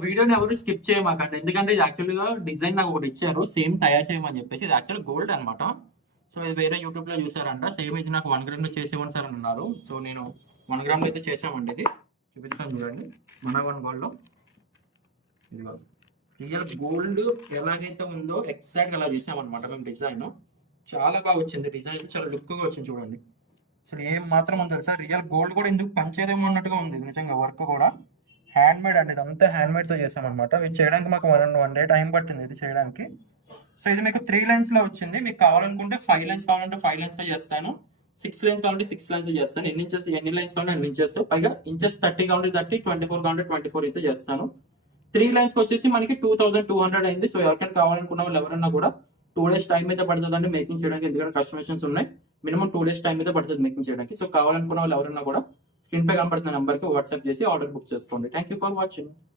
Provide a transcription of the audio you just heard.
వీడియోని ఎవరు స్కిప్ చేయమాకండి, ఎందుకంటే ఇది యాక్చువల్గా డిజైన్ నాకు ఒకటి ఇచ్చారు సేమ్ తయారు చేయమని చెప్పేసి. ఇది యాక్చువల్ గోల్డ్ అనమాట. సో ఇది వేరే యూట్యూబ్లో చూసారంట, సేమ్ ఇది నాకు 1 గ్రామ్లో చేసేవాడి సార్ అని అన్నారు. సో నేను 1 గ్రామ్లో అయితే చేసామండి. ఇది చూపిస్తాను చూడండి, మన 1 గోల్డ్లో ఇది రియల్ గోల్డ్ ఎలాగైతే ఉందో ఎగ్జాక్ట్ అలా చేసామన్నమాట మేము. డిజైన్ చాలా బాగా వచ్చింది, డిజైన్ చాలా లుక్గా వచ్చింది చూడండి. అసలు ఏం మాత్రం ఉంది తెలుసా, రియల్ గోల్డ్ కూడా ఎందుకు పంచేదేమో అన్నట్టుగా ఉంది నిజంగా. వర్క్ కూడా హ్యాండ్ మేడ్ అండి, ఇదంతా హ్యాండ్ మేడ్తో చేసామన్నమాట. ఇది చేయడానికి మాకు వన్ డే టైం పట్టింది ఇది చేయడానికి. సో ఇది మీకు 3 లైన్స్లో వచ్చింది. మీకు కావాలనుకుంటే 5 లైన్స్ కావాలంటే 5 లైన్స్లో చేస్తాను, 6 లైన్స్ కావాలంటే 6 లైన్స్ చేస్తాను. ఎన్ని లైన్స్ కావాలంటే అన్ని ఇంచెస్, పైగా ఇంచెస్ 30 కావాలంటే 30, 24 కావాలంటే 24 అయితే చేస్తాను. 3 లైన్స్కి వచ్చేసి మనకి 2200 అయింది. సో ఎవరికైనా కావాలనుకున్న వాళ్ళు ఎవరన్నా కూడా 2 డేస్ టైం అయితే పడుతుందండి మేకింగ్ చేయడానికి, ఎందుకంటే కస్టమైజేషన్స్ ఉన్నాయి. మినిమం 2 డేస్ టైం అయితే పడుతుంది మేకింగ్ చేయడానికి. సో కావాలనుకున్న వాళ్ళు ఎవరన్నా కూడా స్క్రీన్ పై కనపడుతున్న నెంబర్కి వాట్సాప్ చేసి ఆర్డర్ బుక్ చేసుకోండి. Thank you for watching.